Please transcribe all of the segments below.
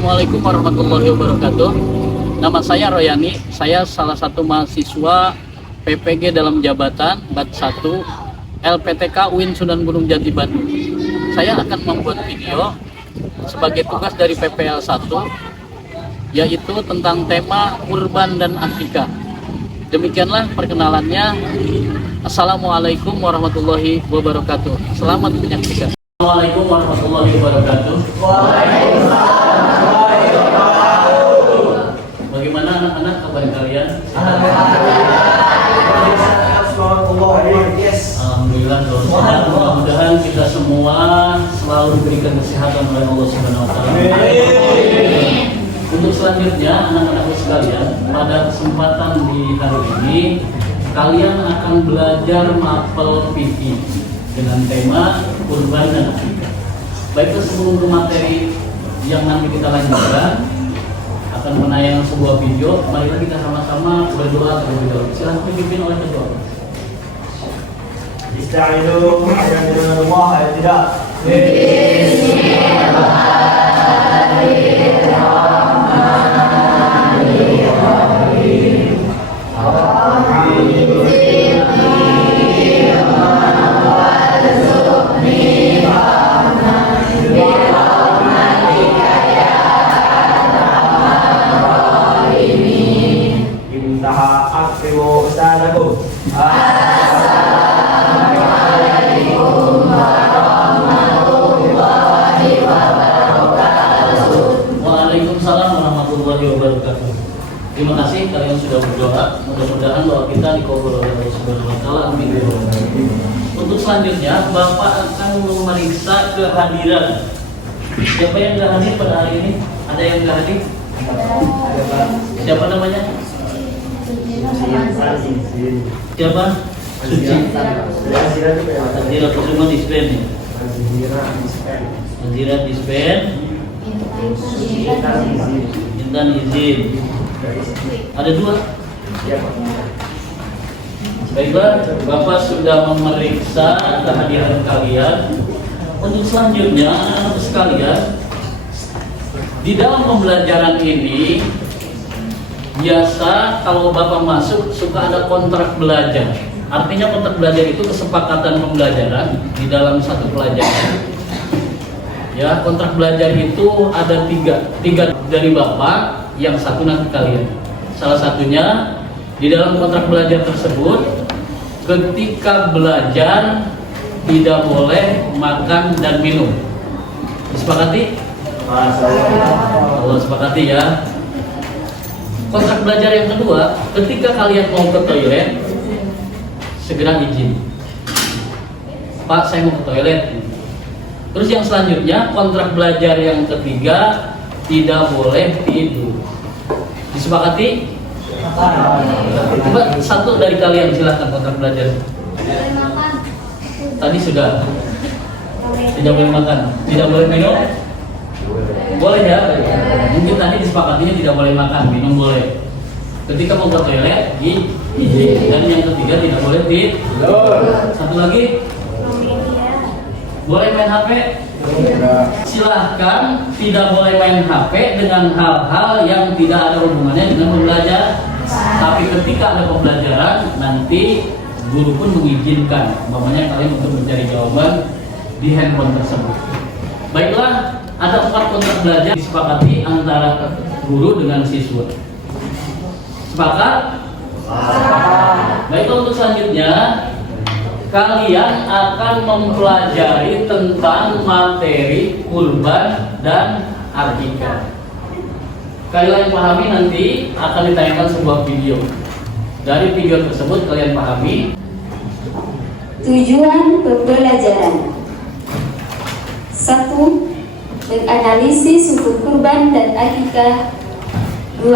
Assalamualaikum warahmatullahi wabarakatuh. Nama saya Royani, saya salah satu mahasiswa PPG dalam jabatan BAT 1 LPTK UIN Sunan Gunung Jati Bandung. Saya akan membuat video sebagai tugas dari PPL 1, yaitu tentang tema kurban dan akikah. Demikianlah perkenalannya. Assalamualaikum warahmatullahi wabarakatuh. Selamat menyaksikan. Assalamualaikum warahmatullahi wabarakatuh. Bagaimana anak-anak kabar kalian? Alhamdulillah. Mudah-mudahan kita semua selalu diberikan kesehatan oleh Allah Subhanahu wa taala. Untuk selanjutnya, anak-anakku sekalian, pada kesempatan di hari ini kalian akan belajar mapel fikih dengan tema kurban dan akikah. Baiklah, sebelum ke materi yang nanti kita lanjutkan, akan menayangkan sebuah video. Marilah kita sama-sama berdoa terlebih dahulu. Silahkan dipimpin oleh ketua. Ista'idu dengan Allah ya tidak. Waalaikumsalam warahmatullahi wabarakatuh. Terima kasih kalian sudah berdoa. Mudah-mudahan doa kita dikabul oleh Allah Subhanahu wa taala. Amin. Untuk selanjutnya, Bapak akan memeriksa kehadiran. Siapa yang tidak hadir pada hari ini? Ada yang tidak hadir? Siapa namanya? Siapa? Suci. Nazira Kusuma Dispen. Nazira Dispen. Intan izin. Ada dua. Baiklah, Bapak sudah memeriksa kehadiran kalian. Untuk selanjutnya, anak-anak sekalian, di dalam pembelajaran ini biasa kalau Bapak masuk suka ada kontrak belajar. Artinya kontrak belajar itu kesepakatan pembelajaran di dalam satu pelajaran. Ya, kontrak belajar itu ada tiga dari Bapak, yang satu nanti kalian. Salah satunya di dalam kontrak belajar tersebut, ketika belajar tidak boleh makan dan minum. Disepakati? Allah sepakati ya. Kontrak belajar yang kedua, ketika kalian mau ke toilet, segera izin. Pak, saya mau ke toilet. Terus yang selanjutnya, kontrak belajar yang ketiga, tidak boleh tidur. Disepakati? Coba satu dari kalian silahkan kontrak belajar. Tadi sudah. Tidak boleh makan, tidak boleh minum. Boleh ya? Mungkin tadi disepakatinya tidak boleh makan, minum boleh. Ketika mau ke toilet, izin. Dan yang ketiga tidak boleh tidur. Satu lagi, boleh main HP? Silahkan, tidak boleh main HP dengan hal-hal yang tidak ada hubungannya dengan pembelajaran. Tapi ketika ada pembelajaran, nanti guru pun mengizinkan, umpamanya kalian untuk mencari jawaban di handphone tersebut. Baiklah, ada 4 kontrak belajar disepakati antara guru dengan siswa. Sepakat? Baiklah, untuk selanjutnya kalian akan mempelajari tentang materi kurban dan akikah. Kalian pahami, nanti akan ditayangkan sebuah video. Dari video tersebut kalian pahami. Tujuan pembelajaran: 1. Menganalisis hukum kurban dan akikah. 2.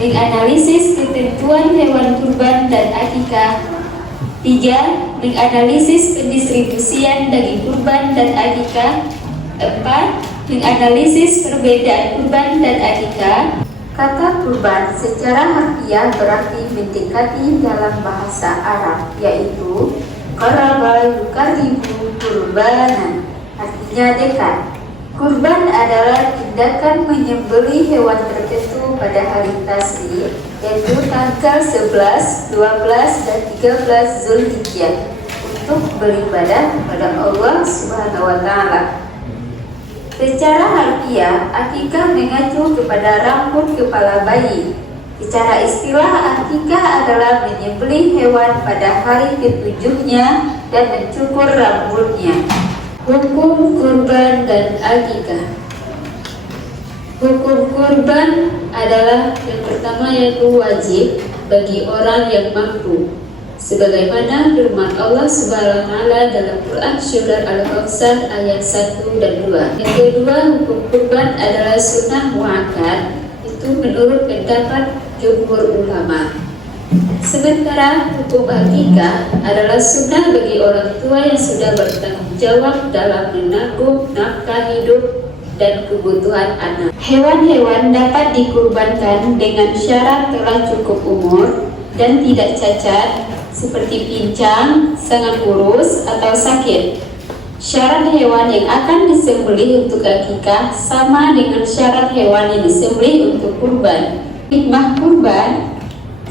Menganalisis ketentuan hewan kurban dan akikah. 3. Menganalisis pendistribusian daging kurban dan akikah. 4. Menganalisis perbedaan kurban dan akikah. Kata kurban secara harfiah berarti mendekati dalam bahasa Arab, yaitu qaraba yukaribu kurbanan, artinya dekat. Kurban adalah tindakan menyembelih hewan tertentu pada hari tasyrik, yaitu tanggal 11, 12, dan 13 Zulhijjah untuk beribadah kepada Allah Subhanahu wa Ta'ala. Secara harfiah, akikah mengacu kepada rambut kepala bayi. Secara istilah, akikah adalah menyembelih hewan pada hari ketujuhnya dan mencukur rambutnya. Hukum kurban dan akikah. Hukum kurban adalah yang pertama yaitu wajib bagi orang yang mampu, sebagaimana firman Allah Subhanahu wa Ta'ala dalam Quran Surah Al-Kautsar ayat 1 dan 2. Yang kedua, hukum kurban adalah sunnah muakkad, itu menurut pendapat jumhur ulama. Sementara hukum akikah adalah sunnah bagi orang tua yang sudah bertanggung jawab dalam menanggung nafkah hidup dan kebutuhan anak. Hewan-hewan dapat dikurbankan dengan syarat telah cukup umur dan tidak cacat, seperti pincang, sangat kurus, atau sakit. Syarat hewan yang akan disembelih untuk akikah sama dengan syarat hewan yang disembelih untuk kurban. Hikmah kurban: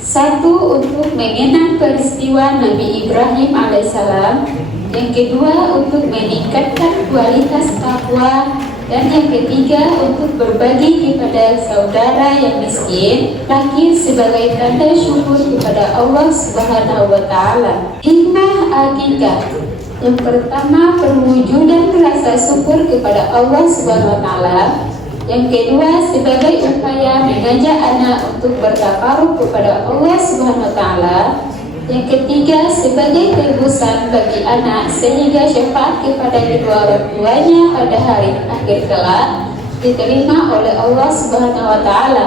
satu, untuk mengenang peristiwa Nabi Ibrahim alaihissalam. Yang kedua, untuk meningkatkan kualitas takwa. Dan yang ketiga, untuk berbagi kepada saudara yang miskin, lagi sebagai tanda syukur kepada Allah Subhanahu wa Ta'ala. Hikmah akikah: yang pertama, perwujudan rasa syukur kepada Allah Subhanahu wa Ta'ala. Yang kedua, sebagai upaya mengajak anak untuk bertakarub kepada Allah Subhanahu wa Ta'ala. Yang ketiga, sebagai tebusan bagi anak sehingga syafaat kepada kedua orang tuanya pada hari akhir kelak diterima oleh Allah Subhanahu wa Ta'ala.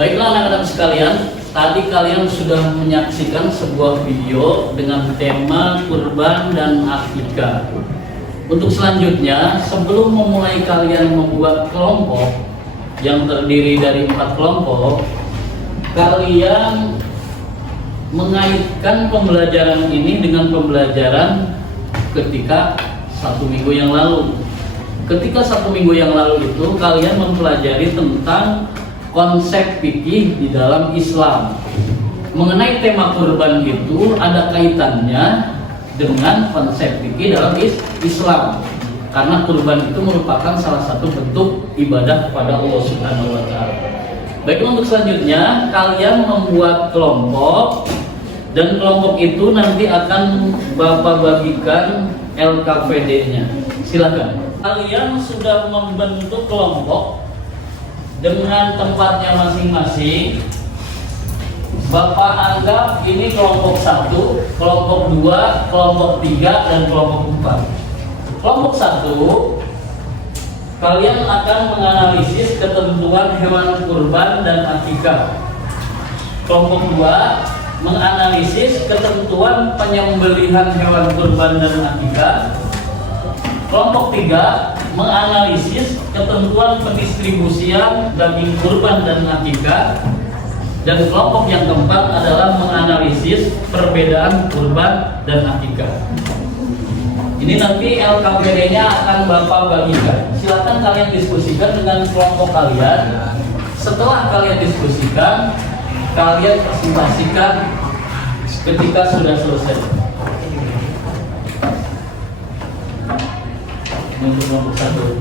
Baiklah anak-anak sekalian, tadi kalian sudah menyaksikan sebuah video dengan tema kurban dan akikah. Untuk selanjutnya, sebelum memulai kalian membuat kelompok yang terdiri dari 4 kelompok, kalian mengaitkan pembelajaran ini dengan pembelajaran ketika 1 minggu yang lalu. Ketika 1 minggu yang lalu itu kalian mempelajari tentang konsep fikih di dalam Islam. Mengenai tema kurban itu ada kaitannya dengan konsep fikih dalam Islam. Karena kurban itu merupakan salah satu bentuk ibadah kepada Allah Subhanahu wa Ta'ala. Baik, untuk selanjutnya kalian membuat kelompok, dan kelompok itu nanti akan Bapak bagikan LKPD-nya. Silakan. Kalian sudah membentuk kelompok dengan tempatnya masing-masing. Bapak anggap ini kelompok 1, kelompok 2, kelompok 3, dan kelompok 4. Kelompok 1, kalian akan menganalisis ketentuan hewan kurban dan akikah. Kelompok 2, menganalisis ketentuan penyembelihan hewan kurban dan akikah. Kelompok 3, menganalisis ketentuan pendistribusian daging kurban dan akikah. Dan kelompok yang keempat adalah menganalisis perbedaan kurban dan akikah. Ini nanti LKPD-nya akan Bapak bagikan. Silakan kalian diskusikan dengan kelompok kalian. Setelah kalian diskusikan, kalian presentasikan ketika sudah selesai. Ini untuk kelompok 1.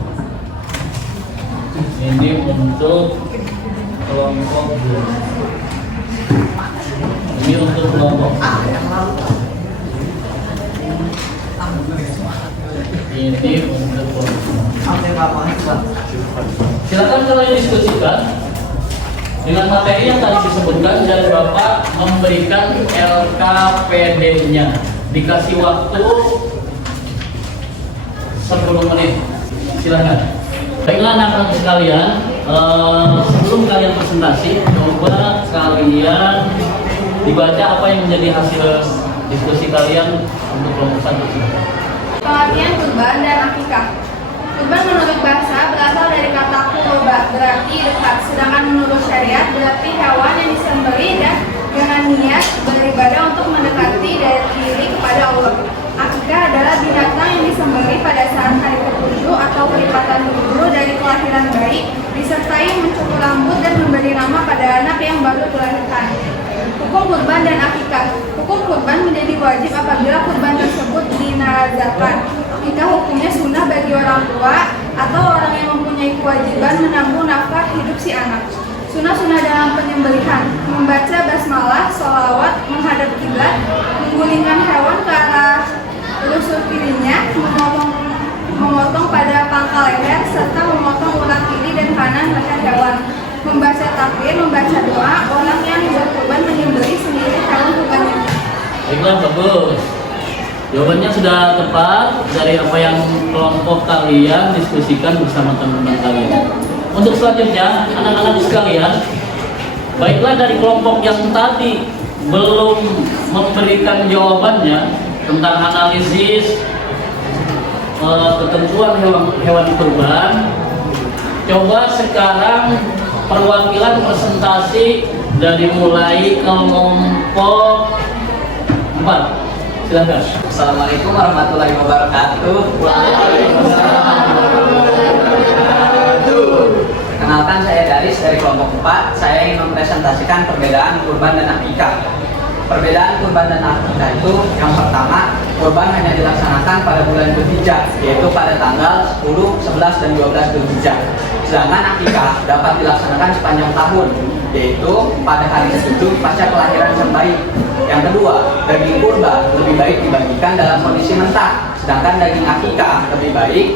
Ini untuk kelompok 2. Ini untuk kelompok 3. Ini untuk kelompok 4. Silakan kalian diskusikan dengan materi yang tadi disebutkan dan Bapak memberikan LKPD-nya. Dikasih waktu 10 menit. Silahkan. Baiklah anak-anak sekalian, sebelum kalian presentasi, coba kalian dibaca apa yang menjadi hasil diskusi kalian untuk kelompok 1. Pengertian kurban dan akikah. Kurban menurut bahasa berasal dari kata kurba, berarti dekat. Sedangkan menurut syariat berarti hewan yang disembelih dan dengan niat beribadah untuk mendekati diri kepada Allah. Akikah adalah binatang yang disembelih pada saat hari ke-7 atau kelipatan ke-10 dari kelahiran bayi, disertai mencukur rambut dan memberi nama pada anak yang baru dilahirkan. Hukum kurban dan akikah. Hukum kurban menjadi wajib apabila kurban tersebut dinazarkan. Akikah hukumnya sunnah bagi orang tua atau orang yang mempunyai kewajiban menanggung nafkah hidup si anak. Sunnah-sunnah dalam penyembelihan: membaca basmalah, sholawat, menghadap kiblat, menggulingkan hewan ke arah lusur kirinya, memotong pada pangkal leher, serta memotong ulang kiri dan kanan leher hewan. Membaca takbir, membaca doa, orang yang berkurban menyembelih sendiri hewan kurbannya. Baiklah, bagus. Jawabannya sudah tepat dari apa yang kelompok kalian diskusikan bersama teman-teman kalian. Untuk selanjutnya, anak-anak sekalian, baiklah dari kelompok yang tadi belum memberikan jawabannya tentang analisis ketentuan hewan kurban, coba sekarang perwakilan presentasi dari mulai kelompok 4. Silakan. Assalamualaikum warahmatullahi wabarakatuh. Perkenalkan, saya Daris dari kelompok 4. Saya ingin mempresentasikan perbedaan kurban dan akikah. Perbedaan kurban dan akikah itu, yang pertama, kurban hanya dilaksanakan pada bulan Dzulhijjah, yaitu pada tanggal 10, 11, dan 12 Dzulhijjah. Sedangkan akikah dapat dilaksanakan sepanjang tahun, yaitu pada hari ke-7 pasca kelahiran sang bayi. Yang kedua, daging kurban lebih baik dibagikan dalam kondisi mentah, sedangkan daging akikah lebih baik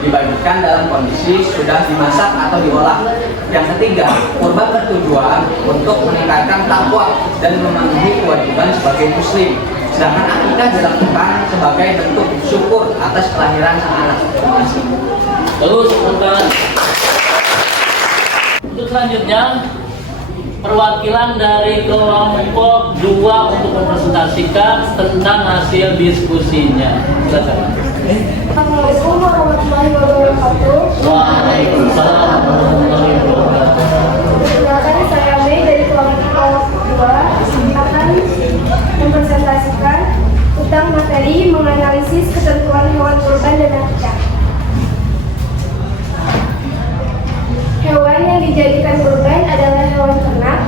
dibagikan dalam kondisi sudah dimasak atau diolah. Yang ketiga, kurban bertujuan untuk meningkatkan takwa dan memenuhi kewajiban sebagai muslim, sedangkan akikah dilakukan sebagai bentuk syukur atas kelahiran sang anak. Terima kasih. Terus, teman-teman. Untuk selanjutnya, perwakilan dari kelompok 2 untuk mempresentasikan tentang hasil diskusinya. Silakan. Assalamualaikum warahmatullahi wabarakatuh. Waalaikumsalam warahmatullahi wabarakatuh. Perkenalkan, saya Mei dari kelompok 2 akan mempresentasikan tentang materi menganalisis ketentuan hewan kurban dan akikah. Hewan yang dijadikan kurban adalah hewan ternak.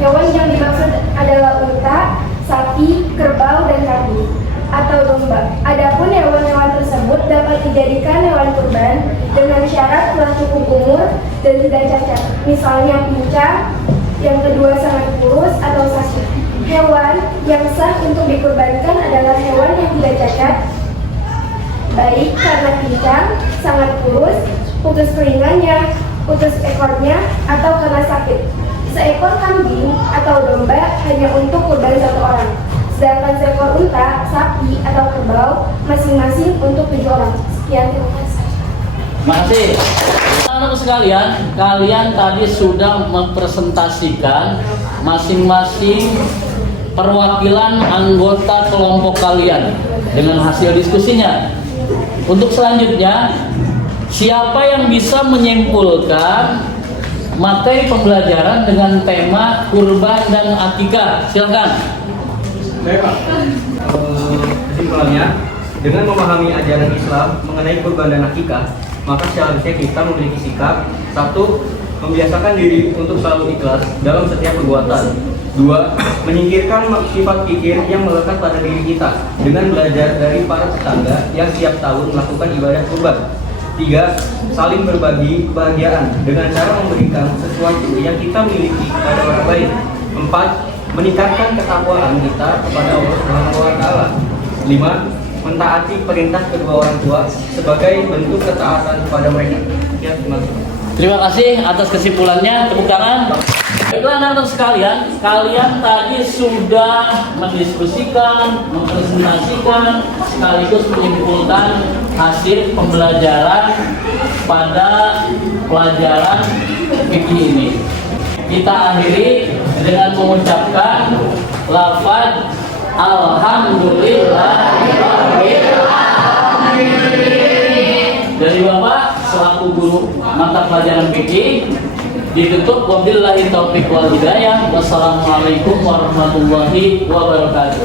Hewan yang dimaksud adalah unta, sapi, kerbau, dan kambing atau domba. Adapun hewan-hewan tersebut dapat dijadikan hewan kurban dengan syarat telah cukup umur dan tidak cacat. Misalnya pincang, yang kedua sangat kurus atau sakit. Hewan yang sah untuk dikurbankan adalah hewan yang tidak cacat, baik karena pincang, sangat kurus, putus telinganya, putus ekornya, atau karena sakit. Seekor kambing atau domba hanya untuk kurban 1 orang. Sedangkan seekor unta, sapi, atau kerbau masing-masing untuk 7 orang. Sekian, terima kasih. Terima kasih. Anak-anak sekalian, kalian tadi sudah mempresentasikan masing-masing perwakilan anggota kelompok kalian dengan hasil diskusinya. Untuk selanjutnya, siapa yang bisa menyimpulkan materi pembelajaran dengan tema kurban dan akikah? Silakan. Baik, Pak. Kesimpulannya, dengan memahami ajaran Islam mengenai kurban dan akikah, maka seharusnya kita memiliki sikap: 1. Membiasakan diri untuk selalu ikhlas dalam setiap perbuatan. 2. Menyingkirkan sifat kikir yang melekat pada diri kita dengan belajar dari para tetangga yang setiap tahun melakukan ibadah kurban. 3. Saling berbagi kebahagiaan dengan cara memberikan sesuatu yang kita miliki kepada orang lain. 4. Meningkatkan ketakwaan kita kepada Allah Subhanahu wa Ta'ala. 5. Mentaati perintah kedua orang tua sebagai bentuk ketaatan kepada mereka. Ya, terima kasih. Terima kasih atas kesimpulannya. Tepuk tangan. Baiklah anak-anak sekalian, kalian tadi sudah mendiskusikan, mempresentasikan, sekaligus menyimpulkan hasil pembelajaran pada pelajaran fikih ini. Kita akhiri dengan mengucapkan lafaz Alhamdulillahirabbil alamin. Dari Bapak selaku guru mata pelajaran fikih ditutup wabillahi taufiq wal hidayah. Wassalamualaikum warahmatullahi wabarakatuh.